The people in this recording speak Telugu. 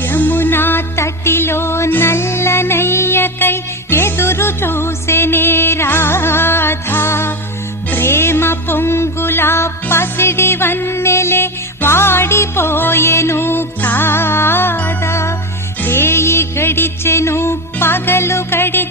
యమునా తటిలో నల్లనయ్యకై ఎదురు చూసెనే రాధా. ప్రేమ పొంగులా పసిడి వన్నెలే వాడిపోయెను కాదా. రేయి గడిచెను పగలు గడి